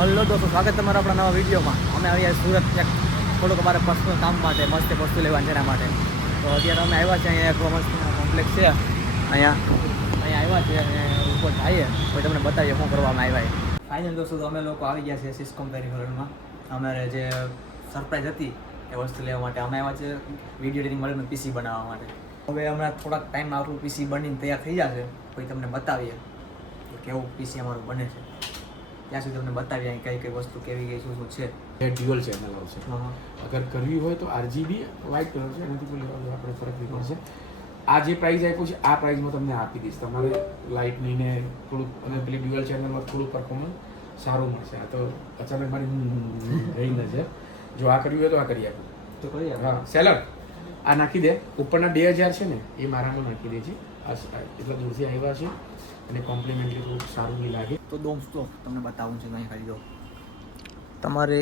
Hello દોસ્તો, સ્વાગત તમારા આપણા નવા વિડીયોમાં. અમે આવ્યા સુરત એક થોડુંક અમારે પર્સનલ કામ માટે મસ્ત વસ્તુ લેવાની છે એના માટે. તો અત્યારે અમે આવ્યા છે અહીંયા એક મસ્ત કોમ્પ્લેક્સ છે અહીંયા આવ્યા છે અને ઉપર જઈએ પછી તમને બતાવીએ શું કરવામાં આવ્યા. ફાઇનલ દોસ્તો તો અમે લોકો આવી ગયા છે સિસ્કોમ પેરિફેરલમાં. અમારે જે સરપ્રાઈઝ હતી એ વસ્તુ લેવા માટે અમે આવ્યા છે વિડીયો એડિટિંગ માટે પીસી બનાવવા માટે. હવે હમણાં થોડાક ટાઈમમાં આપણું પીસી બનીને તૈયાર થઈ જશે પછી તમને બતાવીએ કે કેવું પીસી અમારું બને છે. ત્યાં સુધી તમને બતાવીએ કઈ કઈ વસ્તુ કેવી કઈ શું છે. એ ડ્યુઅલ ચેનલ આવશે. અગર કરવી હોય તો આરજીબી વ્હાઇટ કલર છે એનાથી કોઈ આપણે ફરક નહીં પડશે. આ જે પ્રાઇસ આપ્યું છે આ પ્રાઇસમાં તમને આપી દઈશ. તમારે લાઇટની ને થોડુંક અને પેલી ડ્યુઅલ ચેનલમાં થોડું પરફોર્મન્સ સારું મળશે. આ તો અચાનક મારી રહી ન છે. જો આ કરવી હોય તો આ કરી આપું તો કરીએ. હા સેલર આ નાખી દે. ઉપરના 2000 છે ને એ મારામાં નાખી દે છે. આ એટલા દૂરથી આવ્યા છે અને કોમ્પ્લિમેન્ટરી થોડુંક સારું બી લાગે. તો દોસ્તો તમને બતાવું છે અહીં ખાલી જો તમારે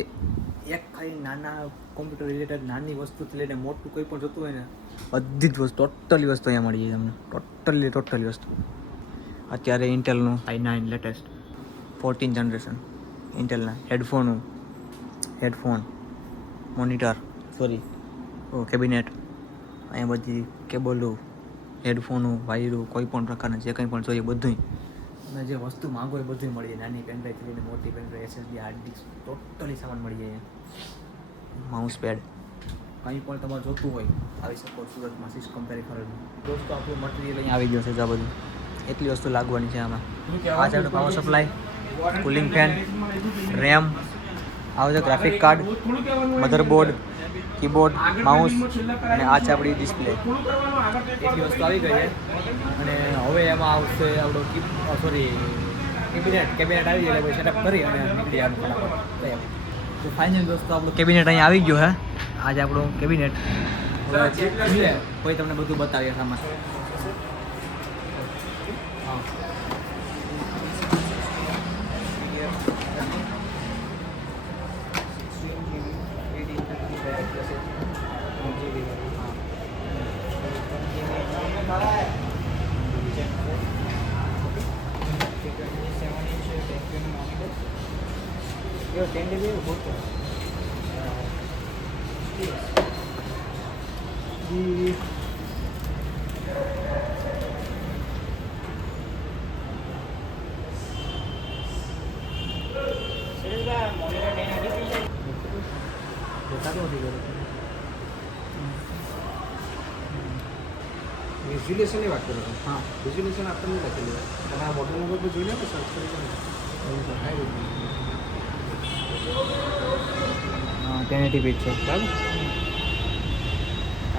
એક ખાલી નાના કોમ્પ્યુટર રિલેટેડ નાની વસ્તુથી લઈને મોટું કોઈ પણ જોતું હોય ને બધી જ વસ્તુ ટોટલી વસ્તુ અહીંયા મળી જાય તમને. ટોટલી વસ્તુ. અત્યારે ઇન્ટેલનું i9 લેટેસ્ટ 14 જનરેશન ઇન્ટેલના હેડફોન મોનિટર કેબિનેટ અહીંયા બધી કેબલો હેડફોનો વાયરો કોઈ પણ પ્રકારના જે કંઈ પણ જોઈએ બધું અને જે વસ્તુ માંગો એ બધું મળી જાય. નાની પેનડ્રાઈવ લઈને મોટી pen drive SSD hard disk totally સામાન મળી જાય. માઉસ પેડ કંઈ પણ તમારે જોતું હોય આવી શકો સુરતમાં સિસ્કોમ પેરિફેરલમાં. દોસ્તો આપણું મટીરિયલ અહીંયા આવી ગયો છે. આ બધું એટલી વસ્તુ લાગવાની છે આમાં. આ છે power supply, cooling fan, RAM, આવે છે graphic card, motherboard, keyboard, mouse અને આ છે આપણી ડિસ્પ્લે. એટલી વસ્તુ આવી ગઈ છે અને હવે એમાં આવશે આપણો કેબિનેટ આવી જાય એટલે સેટઅપ કરી અને નીકળી આવે. તો ફાઇનલ દોસ્તો આપણું કેબિનેટ અહીંયા આવી ગયો હે. આજે આપણું કેબિનેટ કોઈ તમને બધું બતાવીએ સામાન. હા વિઝ્યુલેશનની વાત કરો છો? હા, વિઝ્યુલેશન આપણને લખેલું હોય. તમારા મોડલ નંબર પર જોઈને તો સર્ચ કરી હા 1080p છે બરાબર.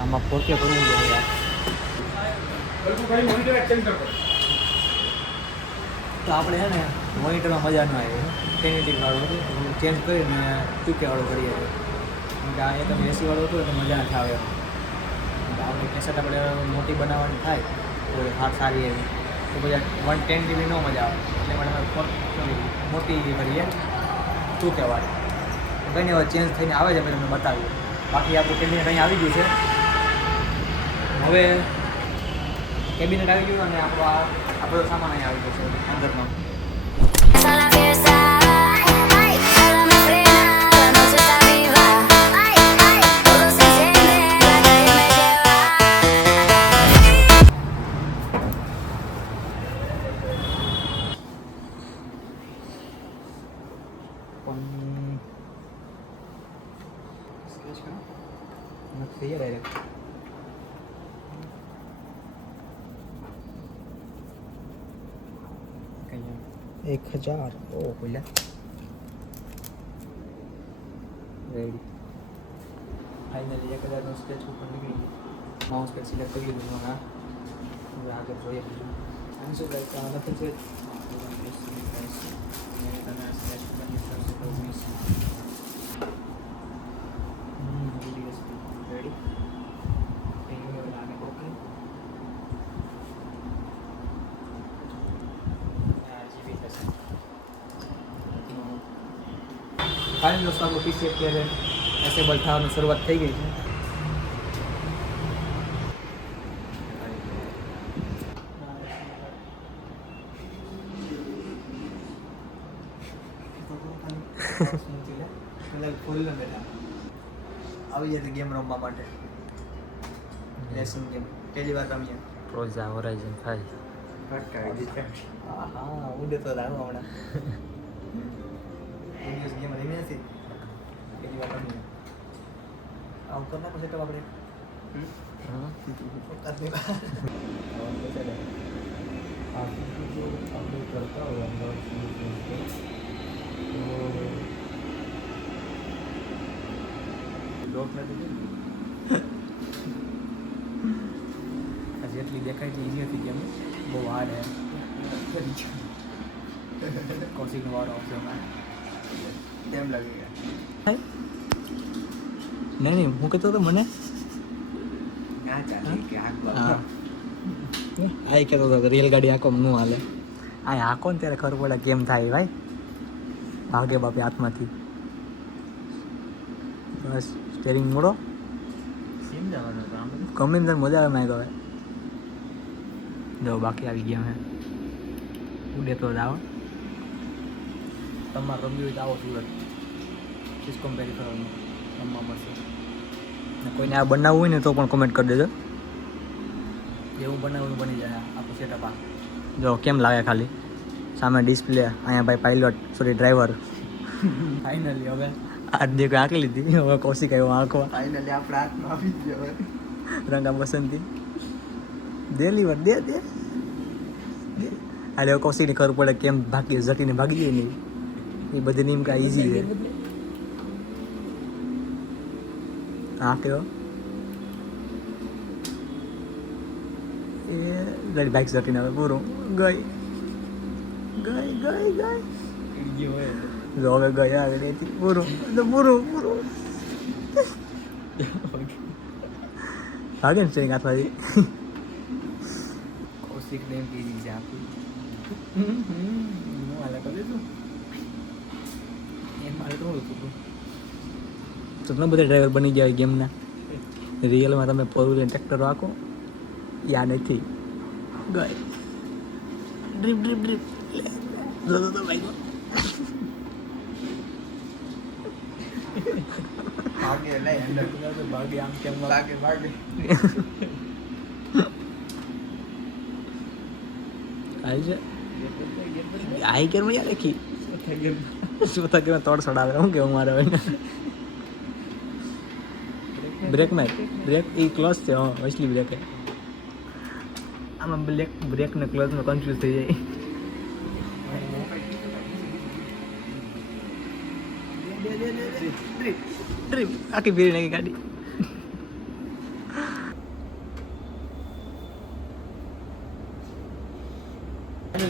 આમાં 4K કરવું જોઈએ. મોનિટર એક્સચેન્જ કરો તો આપણે છે ને મોનિટરમાં મજા ન આવે. 1080p વાળું ચેન્જ કરીને 2K વાળું કરીએ. કેમ કે આ એકદમ એસી વાળું હતું તો મજા નથી આવે. આપણે કેસેટ આપણે મોટી બનાવવાની થાય તો સારી એવી તો બધા 110GB ન મજા આવે. એટલે માટે મોટી કરીએ 2K વાળી. કંઈ નહીં હવે ચેન્જ થઈને આવે છે પછી તમને બતાવીએ. બાકી આપણું કેબિનેટ અહીં આવી ગયું છે. હવે કેબિનેટ આવી ગયું અને આપણો સામાન અહીં આવી ગયો છે અંદરનો. થઈ જાય ડાયરેક્ટ. એક 1000. ઓ પહેલાં રેડી. ફાઇનલી 1000નો સ્કેચ ઉપર નીકળી ગયું. માઉસ પેડ સિલેક્ટ કરી લીધું. હા હવે આગળ જોઈએ બીજું. આમ શું લાઈક લખેલ છે ફાઇનલ દોસ્તો આપણું પીસી અત્યારે એસેબલ થવાની શરૂઆત થઈ ગઈ છે. ફૂલ બેઠા આવી જાય ગેમ રમવા માટે લેસન ગેમ પહેલી વાર રમીએ રોજા હોરાઇઝન 5 હા ઉડે તો લાવો હમણાં દિવસ ગેમ રમી નથી પહેલી વાર રમીએ આવું કરના પછી તો આપણે આપણે કરતા હોય લોક નથી જેટલી દેખાય છે ઈઝી હતી ગેમ બહુ હાર્ડ હે કૌશિકનો વારો આવશે કેમ લાગી ગયા નહીં હું કહેતો હતો મને આ કહેતો હતો રેલગાડી આંકો ન હાલે આ આંકો ને ત્યારે ખબર પડે કેમ થાય ભાઈ ભાગે બાપે હાથમાંથી બસ સ્ટેરિંગ મોડો ગમે ને મજા આવે મેં કહે જો બાકી આવી ગયા મેં ઉડે તો જ આવો તમારે રમ્યું હોય તો આવો સુરત સિસ્કોમ પેરી કરવાનું રમવા મળશે ને કોઈને આ બનાવવું હોય ને તો પણ કોમેન્ટ કરી દેજો જેવું બનાવવું બની જાય આપણું સેટઅપ આ જો કેમ લાગે ખાલી સામે ડિસ્પ્લે અહીંયા ભાઈ પાયલોટ સોરી ડ્રાઈવર ફાઇનલી હવે આ દેખો આંકી લીધી હવે કૌશિક આવ્યો આંખો ફાઇનલી આપણે હાથમાં આપી દીધો હવે રંગા બસંતી દેલી વાર દે એટલે કૌશિકને ખબર પડે કેમ ભાગી જટીને ભાગી જાય નહીં એ બધી નીમ કા ઈઝી છે હા કેવો એ તારી બાઇક જટીને હવે પૂરું ગઈ જો હવે ગયા આગળ પૂરું તો પૂરું ભાગે ને સ્ટેરિંગ હાથમાંથી કૌશિક ને એમ કીધી છે આપી હું હાલે કરી દઉં એમ મારે તો તમે બધા ડ્રાઈવર બની જાય ગેમના રિયલમાં તમે ફોર વ્હીલર ટ્રેક્ટર રાખો યા નથી ગઈ ડ્રીપ જો ભાઈ ભાગે આમ કેમ ભાગે આઈ કેર માં યાર લખી ચોથા કે તોડ સડાવે હું કેવું મારે હોય બ્રેક એ ક્લચ છે હા અસલી બ્રેક હે આમાં બ્રેક ને ક્લચ નો કન્ફ્યુઝ થઈ જાય ડ્રીપ આખી ફેરી નાખી ગાડી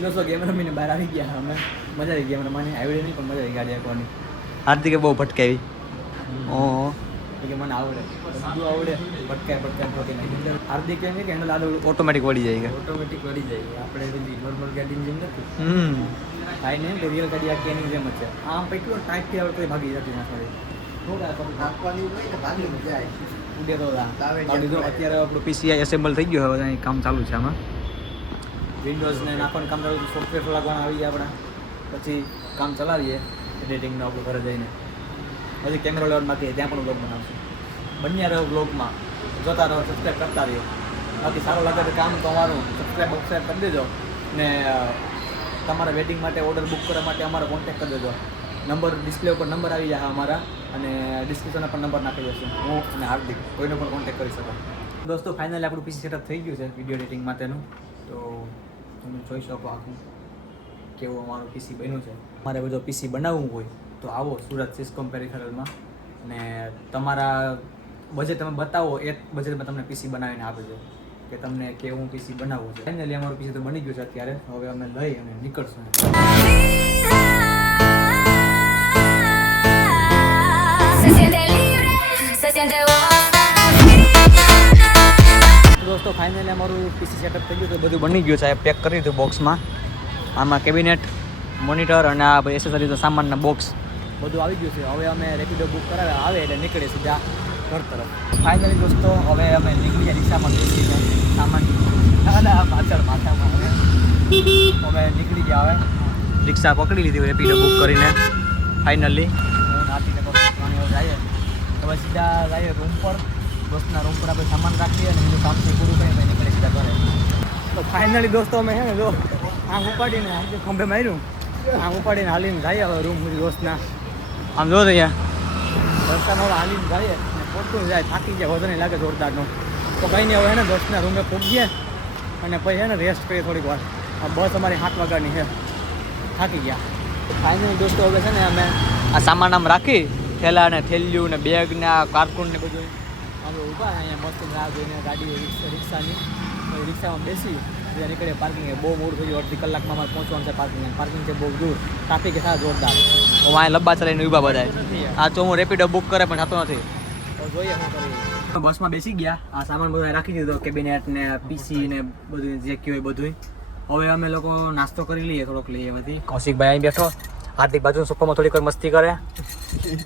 દોસ્તો ગેમ રમીને બહાર આવી ગયા અમે મજા આવી ગેમ રમવાની આવડે નહીં પણ મજા આવી ગાડી આપવાની હાર્દિકે બહુ ભટકાવી કે મને આવડે બધું આવડે ભટકાય હાર્દિક એમ કે હેન્ડલ ઓટોમેટિક વળી જાય આપણે નોર્મલ ગાડીની જેમ નથી થાય ને રિયલ ગાડી આખી એની જેમ જ છે આમ કેટલું ટાઈટથી આવડે તો ભાગી જતી ના અત્યારે આપણું પીસીઆઈ એસેમ્બલ થઈ ગયું હવે કામ ચાલુ છે આમાં વિન્ડોઝને નાખવાનું કામ ચાલુ સોફ્ટવેર થોડા ઘણા આવી ગયા આપણા પછી કામ ચલાવીએ એડિટિંગનું આપણું ઘરે જઈને હજી કેમેરા લેવલ બાકી ત્યાં પણ બ્લોગ બનાવશું બંને રહ્યો બ્લોગમાં જોતા રહો સબસ્ક્રાઈબ કરતા રહ્યો બાકી સારું લાગે તો કામ તમારું સબસ્ક્રાઈબ કરી દેજો ને તમારા વેડિંગ માટે ઓર્ડર બુક કરવા માટે અમારો કોન્ટેક્ટ કરી દેજો નંબર ડિસ્પ્લે ઉપર નંબર આવી જાય અમારા અને ડિસ્ક્રિપ્શનમાં પણ નંબર નાખી દેશું હું અને હાર્દિક કોઈને પણ કોન્ટેક્ટ કરી શકો દોસ્તો ફાઇનલી આપણું પીસી સેટઅપ થઈ ગયું છે વિડીયો એડિટિંગ માટેનું તો તમે જોઈ શકો આખું કેવું અમારું પીસી બન્યું છે મારે બધો પીસી બનાવવું હોય તો આવો સુરત સિસ્કોમ પેરિફેરલમાં અને તમારા બજેટ તમે બતાવો એ બજેટમાં તમને પીસી બનાવીને આપે છે કે તમને કેવું પીસી બનાવવું છે ફાઇનલી અમારું પીસી તો બની ગયું છે અત્યારે હવે અમે લઈ અને નીકળશું દોસ્તો ફાઇનલી અમારું પીસી સેટઅપ થઈ ગયું તો બધું બની ગયું છે પેક કરી દીધું બોક્સમાં આમાં કેબિનેટ મોનિટર અને આ ભાઈ એસેસરીઝ સામાનના બોક્સ બધું આવી ગયું છે હવે અમે રેપિડો બુક કરાવે આવે એટલે નીકળીએ સીધા ઘર તરફ ફાઇનલી દોસ્તો હવે અમે નીકળી જાય રિક્ષામાં બેસીને સામાન પાછળ માથામાં હવે નીકળી ગયા હવે રિક્ષા પકડી લીધી રેપિડો બુક કરીને ફાઇનલી હવે સીધા જઈએ રૂમ પર, દોસ્તના રૂમ પર આપણે સામાન રાખીએ અને બીજું કામથી પૂરું કરીને પછી નીકળીએ સીધા ઘરે. તો ફાઇનલી દોસ્તો અમે છે ને જો આમ ઉપાડીને આજે ખંભે માર્યું, આમ ઉપાડીને હાલીને જઈએ હવે રૂમ સુધી દોસ્તના. આમ જો અહીંયા રસ્તામાં હાલીને જઈએ અને પોતું જાય, થાકી જાય, વજન લાગે જોરદારનું. તો કંઈ નહીં, હવે છે ને દોસ્તના રૂમે પહોંચીએ અને પછી છે ને રેસ્ટ કરીએ થોડીક વાર. આ બસ અમારી 7 વાગ્યાની છે, થાકી ગયા. ફાઇનલી દોસ્તો હવે છે ને અમે આ સામાન આમ રાખી, થેલા ને થેલિયું ને બેગ ને આ કાર્ટૂન ને બધું અમે ઊભા અહીંયા મસ્ત રાહ જોઈને ગાડી રિક્ષાની. રિક્ષામાં બેસી નીકળે પાર્કિંગ. બહુ મોડું થઈ ગયું, 1.5 કલાકમાં અમારે પહોંચવાનું છે પાર્કિંગ. પાર્કિંગ છે બહુ દૂર, ટ્રાફિક છે જોરદાર. હું અહીંયા લબ્બા ચલાવીને ઊભા બધા. આ તો હું રેપિડો બુક કરે પણ થતો નથી. તો જોઈએ શું કરીએ. બસમાં બેસી ગયા, આ સામાન બધું રાખી દીધો, કેબિનેટ ને PC ને બધું જે કહેવાય બધું. હવે અમે લોકો નાસ્તો કરી લઈએ, થોડોક લઈએ બધી. કૌશિકભાઈ અહીં બેઠો, હાર્દિક બાજુ સોફામાં થોડીક વાર મસ્તી કરે.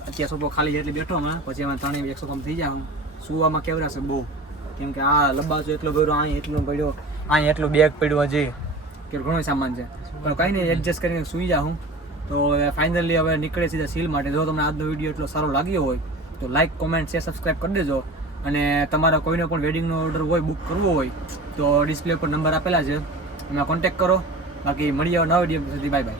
અત્યારે સોફો ખાલી છે એટલે બેઠો હમણાં, પછી અમે 3 100 કામ થઈ જાય. સુવામાં કેવરાશે બહુ, કેમ કે આ લંબાચો એટલો ભર્યો, અહીં એટલો પડ્યો, અહીં એટલું બેગ પડ્યું હજી કે ઘણો સામાન છે. પણ કંઈ નહીં, એડજસ્ટ કરીને સૂઈ જાઉં. તો ફાઇનલી હવે નીકળે સીધા સીલ માટે. જો તમને આજનો વિડીયો એટલો સારો લાગ્યો હોય તો લાઇક, કોમેન્ટ, શેર, સબસ્ક્રાઈબ કરી દેજો. અને તમારા કોઈનો પણ વેડિંગનો ઓર્ડર હોય, બુક કરવો હોય તો ડિસ્પ્લે પર નંબર આપેલા છે, એમાં કોન્ટેક્ટ કરો. બાકી મળીએ નવા વિડીયો સુધી. Bye bye.